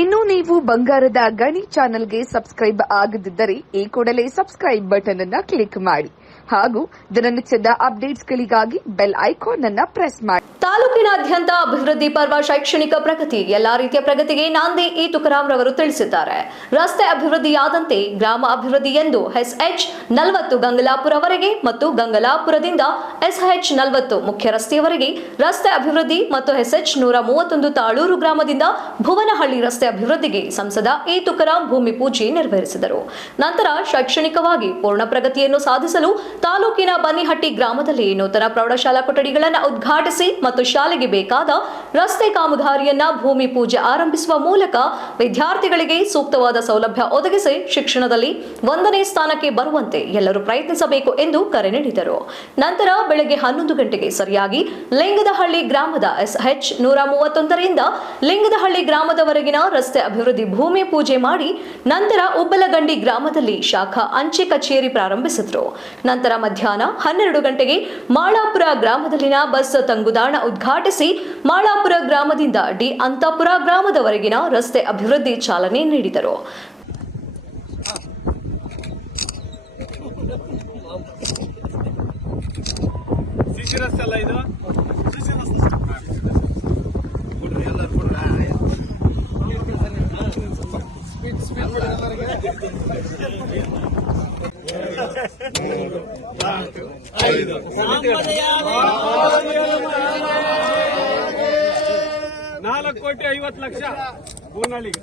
ಇನ್ನು ನೀವು ಬಂಗಾರದ ಗಣಿ ಚಾನೆಲ್ಗೆ ಸಬ್ಸ್ಕ್ರೈಬ್ ಆಗದಿದ್ದರೆ ಈ ಕೂಡಲೇ ಸಬ್ಸ್ಕ್ರೈಬ್ ಬಟನ್ ಅನ್ನು ಕ್ಲಿಕ್ ಮಾಡಿ ಹಾಗೂ ದಿನನಿತ್ಯದ ಅಪ್ಡೇಟ್ಸ್ಗಳಿಗಾಗಿ ಬೆಲ್ ಐಕಾನ್ ಅನ್ನು ಪ್ರೆಸ್ ಮಾಡಿ. ತಾಲೂಕಿನಾದ್ಯಂತ ಅಭಿವೃದ್ಧಿ ಪರ್ವ ಶೈಕ್ಷಣಿಕ ಪ್ರಗತಿ ಎಲ್ಲಾ ರೀತಿಯ ಪ್ರಗತಿಗೆ ನಾಂದಿ ಇ ತುಕಾರಾಂ ರವರು ತಿಳಿಸಿದ್ದಾರೆ. ರಸ್ತೆ ಅಭಿವೃದ್ಧಿಯಾದಂತೆ ಗ್ರಾಮ ಅಭಿವೃದ್ಧಿ ಎಂದು SH40 ಗಂಗಲಾಪುರವರೆಗೆ ಮತ್ತು ಗಂಗಲಾಪುರದಿಂದ SH40 ಮುಖ್ಯ ರಸ್ತೆಯವರೆಗೆ ರಸ್ತೆ ಅಭಿವೃದ್ಧಿ ಮತ್ತು SH131 ತಾಳೂರು ಗ್ರಾಮದಿಂದ ಭುವನಹಳ್ಳಿ ರಸ್ತೆ ಅಭಿವೃದ್ಧಿಗೆ ಸಂಸದ ಇ ತುಕಾರಾಂ ಭೂಮಿ ಪೂಜೆ ನೆರವೇರಿಸಿದರು. ನಂತರ ಶೈಕ್ಷಣಿಕವಾಗಿ ಪೂರ್ಣ ಪ್ರಗತಿಯನ್ನು ಸಾಧಿಸಲು ತಾಲೂಕಿನ ಬನ್ನಿಹಟ್ಟಿ ಗ್ರಾಮದಲ್ಲಿ ನೂತನ ಪ್ರೌಢಶಾಲಾ ಕೊಠಡಿಗಳನ್ನು ಉದ್ಘಾಟಿಸಿ ಮತ್ತು ಶಾಲೆಗೆ ಬೇಕಾದ ರಸ್ತೆ ಕಾಮಗಾರಿಯನ್ನ ಭೂಮಿ ಪೂಜೆ ಆರಂಭಿಸುವ ಮೂಲಕ ವಿದ್ಯಾರ್ಥಿಗಳಿಗೆ ಸೂಕ್ತವಾದ ಸೌಲಭ್ಯ ಒದಗಿಸಿ ಶಿಕ್ಷಣದಲ್ಲಿ 1ನೇ ಸ್ಥಾನಕ್ಕೆ ಬರುವಂತೆ ಎಲ್ಲರೂ ಪ್ರಯತ್ನಿಸಬೇಕು ಎಂದು ಕರೆ ನೀಡಿದರು. ನಂತರ ಬೆಳಗ್ಗೆ 11 ಗಂಟೆಗೆ ಸರಿಯಾಗಿ ಲಿಂಗದಹಳ್ಳಿ ಗ್ರಾಮದ SH131ರಿಂದ ಲಿಂಗದಹಳ್ಳಿ ಗ್ರಾಮದವರೆಗಿನ ರಸ್ತೆ ಅಭಿವೃದ್ಧಿ ಭೂಮಿ ಪೂಜೆ ಮಾಡಿ ನಂತರ ಉಬ್ಬಲಗಂಡಿ ಗ್ರಾಮದಲ್ಲಿ ಶಾಖಾ ಅಂಚೆ ಕಚೇರಿ ಪ್ರಾರಂಭಿಸಿದರು. ನಂತರ ಮಧ್ಯಾಹ್ನ 12 ಗಂಟೆಗೆ ಮಾಳಾಪುರ ಗ್ರಾಮದಲ್ಲಿನ ಬಸ್ ತಂಗುದಾಣ ಉದ್ಘಾಟಿಸಿ ಮಾಳಾಪುರ ಗ್ರಾಮದಿಂದ ಡಿ ಅಂತಾಪುರ ಗ್ರಾಮದವರೆಗಿನ ರಸ್ತೆ ಅಭಿವೃದ್ಧಿ ಚಾಲನೆ ನೀಡಿದರು. ₹4,50,00,000 ಬೂನಹಳ್ಳಿಗೆ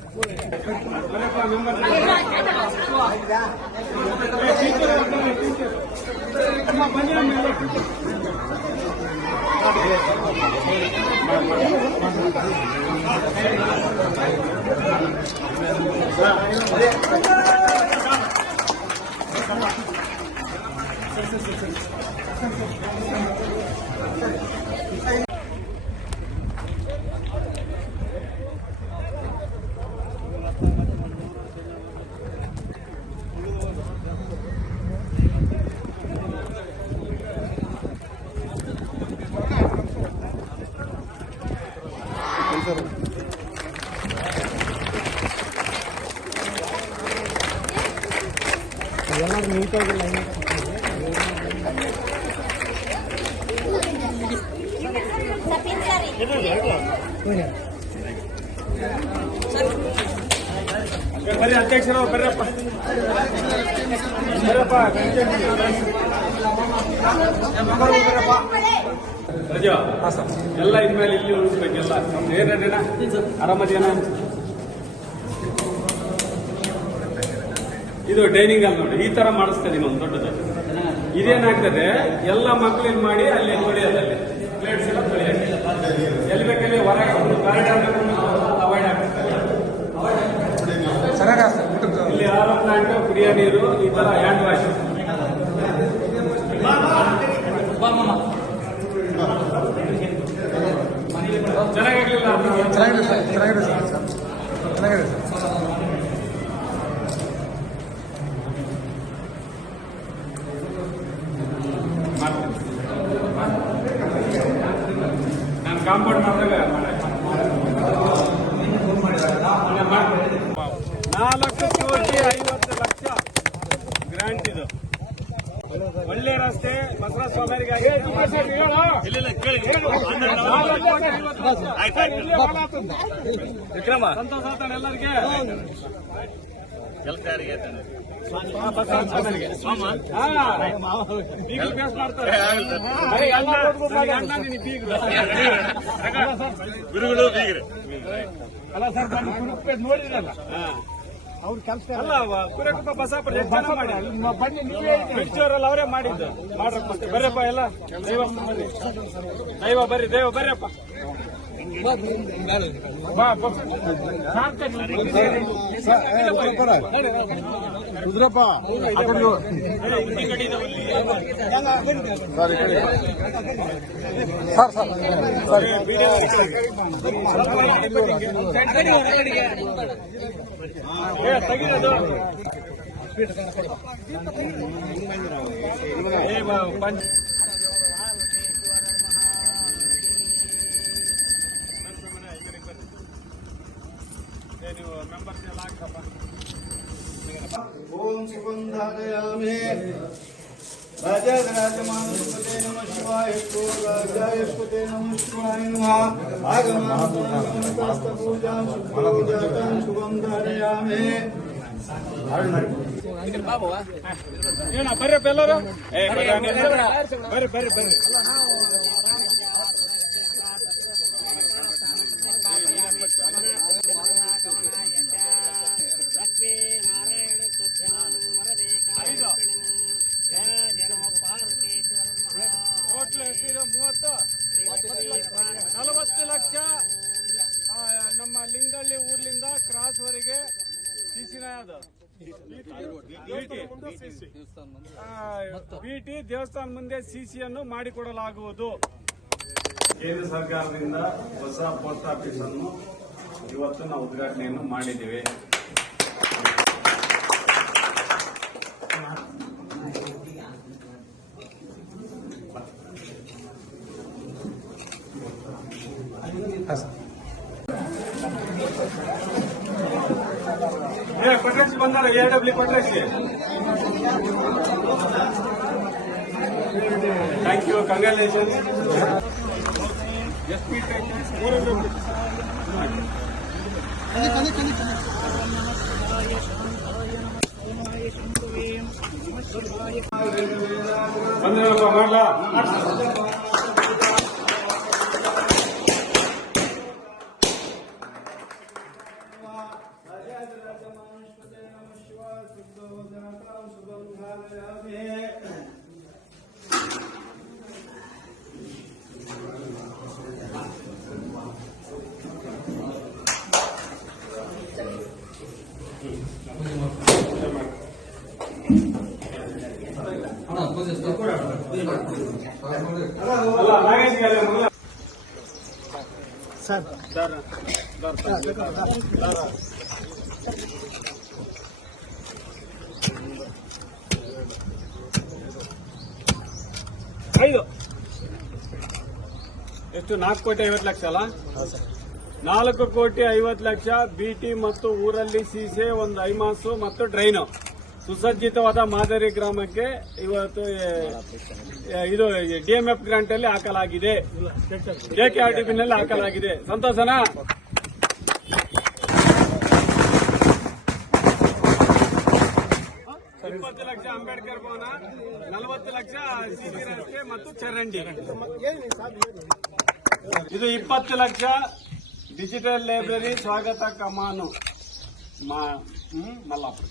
ಎಲ್ಲರೂ ನೀಟಾಗಿಲ್ಲ ಬರೀ ಅಧ್ಯಕ್ಷರು ಬರ್ರಪ್ಪ ರಜಾ ಎಲ್ಲ ಇನ್ಮೇಲೆ ಇಲ್ಲಿ ಉಳಿಸ್ಬೇಕೆಲ್ಲ ಏನೇನ ಆರಾಮದೇನ. ಇದು ಡೈನಿಂಗ್ ಹಾಲ್ ನೋಡಿ, ಈ ತರ ಮಾಡಿಸ್ತಾ ಇದೀನಿ ಒಂದು ದೊಡ್ಡದು. ಇದೇನಾಗ್ತದೆ, ಎಲ್ಲ ಮಕ್ಳು ಏನ್ ಮಾಡಿ ಅಲ್ಲಿ ತೊಳೆಯೋದಲ್ಲಿ ಪ್ಲೇಟ್ಸ್ ಎಲ್ಲ ತೊಳೆಯಾಗಿ ಎಲ್ಲಿ ಬೇಕಲ್ಲಿ ಹೊರಗೆ ಅವಾಯ್ಡ್ ಆಗ್ತದೆ. ಇಲ್ಲಿ ಆರೋ ಪ್ಲಾಂಟ್, ಕುಡಿಯೋ ನೀರು, ಈ ತರ ಹ್ಯಾಂಡ್ ವಾಶ್ ಚೆನ್ನಾಗಿರ್ಲಿಲ್ಲ. ನಾನು ಕಾಂಪೌಂಡ್ ಮಾಡಿದಾಗ ₹4,50,00,000 ಗ್ರಾಂಟ್ ಇದು. ಒಳ್ಳೆ ರಸ್ತೆ ಬಸವರಾಜ ಸ್ವಾಮಿಯರಿಗಾಗಿ ವಿಕ್ರಮ ಸಂತೋಷ ಆತಾನೆ ಎಲ್ಲರಿಗೆ. ಅಲ್ಲ ಸರ್, ನೋಡಿದ್ರಲ್ಲ ಅವ್ರ ಕೆಲಸ ಅಲ್ಲ. ಕುರಕಪ್ಪ ಬಸಾಪುರ ಜನ ಮಾಡಿ ಮಿರ್ಚಿಯವರೆಲ್ಲ ಅವರೇ ಮಾಡಿದ್ದು. ಮಾಡ್ರಪ್ಪ ಬರ್ರಪ್ಪ, ಎಲ್ಲ ದೈವ ಬರ್ರಿ, ದೈವ ಬರ್ರಪ್ಪ. ಕುದ್ರಪ್ಪ ತೆಗಿರೋದು ನೀವು ಮೆಂಬರ್ಸ್ ಎಲ್ಲ ಹಾಕ್ರಪ್ಪ. ಓಂ ಸುಗಂಧಾರಯಾಮಿ ರಾಜಾಗರಾಜಮಾನಸ್ಪತೆ ನಮಃ ಶಿವಾಯ ರಾಜಾಯಸ್ಪತೆ ನಮಃ ಶಿವಾಯ ನಮಃ ಆಗಮನಸ್ತ ಪೂಜಾಂ ಸುಗಂಧಾರಯಾಮಿ ಏನ ಬರ್ರಪ್ಪ ಎಲ್ಲರೂ ಬರ್ರಿ ಬರ್ರಿ ಬರ್ರಿ. ಟೋಟಲ್ ಎಷ್ಟಿದೆ? 40 ಲಕ್ಷ ನಮ್ಮ ಲಿಂಗಳ್ಳಿ ಊರ್ಲಿಂದ ಕ್ರಾಸ್ ವರೆಗೆ ಸಿಸಿನಾದ ಬಿಟಿ ದೇವಸ್ಥಾನ ಮುಂದೆ ಸಿಸಿಯನ್ನು ಮಾಡಿಕೊಡಲಾಗುವುದು. ಕೇಂದ್ರ ಸರ್ಕಾರದಿಂದ ಹೊಸ ಪೋಸ್ಟ್ ಆಫೀಸ್ ಅನ್ನು ಇವತ್ತು ನಾವು ಉದ್ಘಾಟನೆಯನ್ನು ಮಾಡಿದ್ದೇವೆ. ಕೊಟ್ರೇಶ್ ಬಂದಾರ, AW Kotresh. Thank you, congratulation. ಮಾಡ್ಲಾ ಸರ್ ಎಷ್ಟು? 4,50,00,000 ಅಲ್ಲ? 4,50,00,000 ಬಿಟಿ ಮತ್ತು ಊರಲ್ಲಿ ಸೀಸೆ, ಒಂದು ಐಮಾಸು ಮತ್ತು ಡ್ರೈನು ಸುಸಜ್ಜಿತವಾದ ಮಾದರಿ ಗ್ರಾಮಕ್ಕೆ ಇವತ್ತು ಇದು DMF ಗ್ರಾಂಟ್ ಅಲ್ಲಿ ಹಾಕಲಾಗಿದೆ, KKRDB ನಲ್ಲಿ ಹಾಕಲಾಗಿದೆ. ಸಂತೋಷನಾ? $20 ಲಕ್ಷ ಅಂಬೇಡ್ಕರ್ ಭವನ, 40 ಲಕ್ಷ ಸಿಟಿ ರಸ್ತೆ ಮತ್ತು ಚರಂಡಿ. ಇದು 20 ಲಕ್ಷ ಡಿಜಿಟಲ್ ಲೈಬ್ರರಿ, ಸ್ವಾಗತ ಕಮಾನು ಮಲ್ಲಾಪುರ.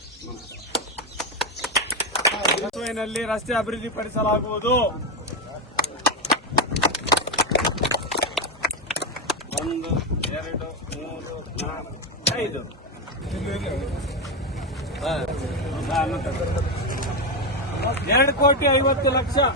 ನಲ್ಲಿ ರಸ್ತೆ ಅಭಿವೃದ್ಧಿಪಡಿಸಲಾಗುವುದು. 1, 2, 3, 4, 5 $2,50,00,000.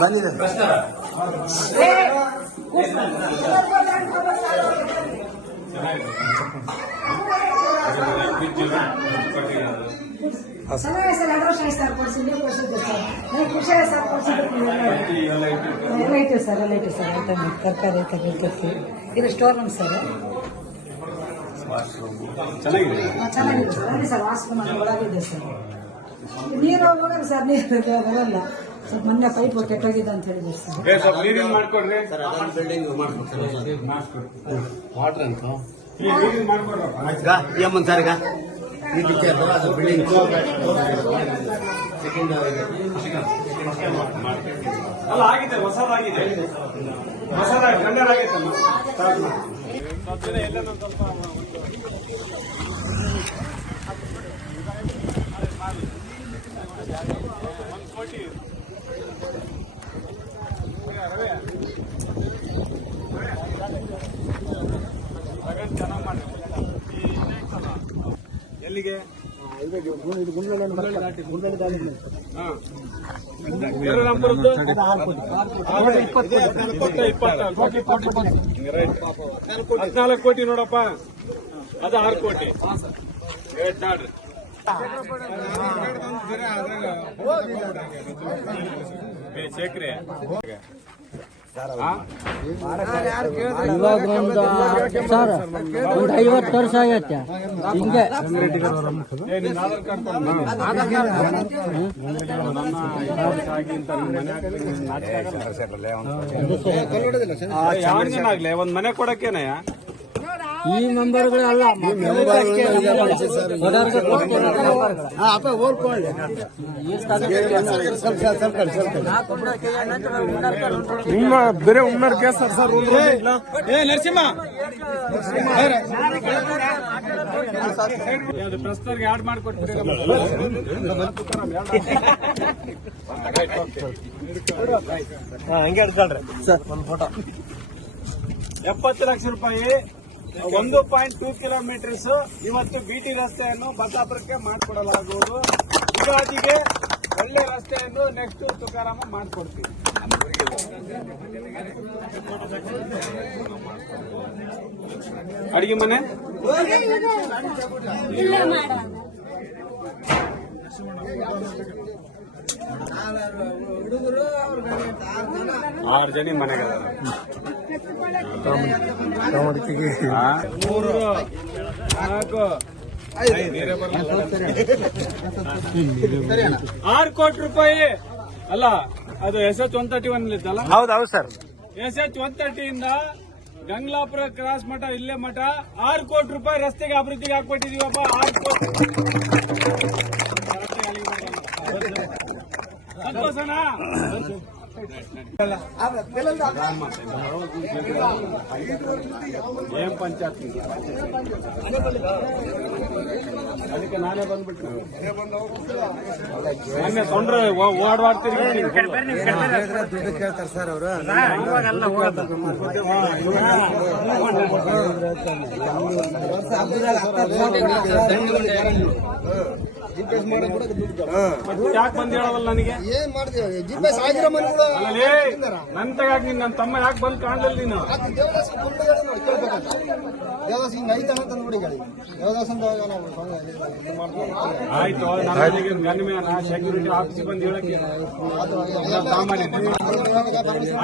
ಬಂದಿದೆ ತರಕಾರಿ ತಗೊಳ್ತೀವಿ. ಇದು ಸ್ಟೋರ್ ರೂಮ್ ಸರ್, ಚೆನ್ನಾಗಿದೆ ಸರ್. ವಾಶ್ರೂಮ್ ಒಳಗಿದೆ ಸರ್. ನೀರು ಹೋಗಲ್ಲ ಸರ್, ನೀರು ಬರಲ್ಲ. ಸ್ವಲ್ಪ ಮೊನ್ನೆ ಪೈಪ್ ಕೆಟ್ಟೋಗಿದೆ ಅಂತ ಹೇಳಿದ್ರು ಸರ್. ಮಾಡ್ಕೊಡ್ರಿ ಬಿಲ್ಡಿಂಗ್ ವಾಟರ್ ಅಂತ ಏಮನ್ ಸರ್. ಈಗ ಇದಕ್ಕೆ ಅದು ಬಿಲ್ಡಿಂಗ್ ಅಲ್ಲ ಆಗಿದೆ, ಹೊಸದಾಗಿದೆ, ಹೊಸದಾಗಿ ಟೆಂಡರ್ ಆಗೈತೆ. ಎಲ್ಲ ಸ್ವಲ್ಪ $1 ಕೋಟಿ ಎಲ್ಲಿಗೆ? ಹಾ. ಇಪ್ಪತ್ತು 14 ಕೋಟಿ ನೋಡಪ್ಪ, ಅದು 6 ಕೋಟಿ. ಶೇಖರೆ ಇವಾಗ ಒಂದು 50 ವರ್ಷ ಆಗತ್ತೆ ಹಿಂಗೆ. ಯಾವನಿಗೇನಾಗ್ಲಿ ಒಂದ್ ಮನೆ ಕೊಡಕ್ಕೇನಯ್ಯ? ಈ ಮೆಂಬರ್ಗಳೆಲ್ಲ ನಿಮ್ಮ ಬೇರೆ ಉನ್ನರ್ ಕೇಸ್ ಸರ್ ನರಸಿಂಹ ಪ್ರಸ್ತರಿಗೆ ಆಡ್ ಮಾಡಿಕೊಡ್ತೀರಿ. ಹಂಗೆ ಹೇಳ್ತಾಳ್ರಿ ಸರ್ ಒಂದು ಫೋಟೋ. 70 ಲಕ್ಷ ರೂಪಾಯಿ 1.2 ಕಿಲೋಮೀಟರ್ಸ್ ಇವತ್ತು ಬಿಟಿ ರಸ್ತೆಯನ್ನು ಬಸಾಪುರಕ್ಕೆ ಮಾಡಿಕೊಡಲಾಗುವುದು. ಯುಗಾದಿಗೆ ಒಳ್ಳೆ ರಸ್ತೆಯನ್ನು ನೆಕ್ಸ್ಟ್ ತುಕಾರಾಮ ಮಾಡಿಕೊಡ್ತೀವಿ. ಅಡಿಗೆ ಮನೆ ಆರು ಜನ ಮನೆಗೆ 3 4 6 ಕೋಟಿ ರೂಪಾಯಿ ಅಲ್ಲ, ಅದು SH-131 ಇದ್ದಲ್ಲ? ಹೌದೌದು ಸರ್. SH-130 ಇಂದ ಗಂಗ್ಲಾಪುರ ಕ್ರಾಸ್ ಮಠ ಇಲ್ಲೇ ಮಠ 6 ಕೋಟಿ ರೂಪಾಯಿ ರಸ್ತೆಗೆ ಅಭಿವೃದ್ಧಿಗೆ ಹಾಕ್ಬಿಟ್ಟಿದೀವಪ್ಪ. 6 ಕೋಟಿ ಸಂತೋಷನಾ? ಏನ್ ಪಂಚಾಯತ್ ಅದಕ್ಕೆ ನಾನೇ ಬಂದ್ಬಿಟ್ಟು ಮೊನ್ನೆ ತೊಂದ್ರೆ ಓಡಾಡ್ತೀರಿ. ದುಡ್ಡು ಕೇಳ್ತಾರೆ ಸರ್ ಅವರು. ಯಾಕೆ ಬಂದ್ ಹೇಳವಲ್ಲ ನನಗೆ? ಏನ್ ಮಾಡ್ತೀವಿ ಜಿಪೇಸ್ ಆಗಿರೋ ಮನೆಗಳು ನನ್ ತಗಾಕ್ ನನ್ನ ತಮ್ಮ ಯಾಕೆ ಬಂದ್ ಕಾಣಲಿಲ್ಲ ನೀನು? ದೇವದಾಸ ಹಿಂಗ ಐತನ ಅಂತ ನೋಡಿ ದೇವದಾಸ ಆಯ್ತು, ನನ್ನ ಸೆಕ್ಯೂರಿಟಿ ಆಫೀಸ್ ಬಂದು ಹೇಳಕ್ಕೆ ಸಾಮಾನ್ಯ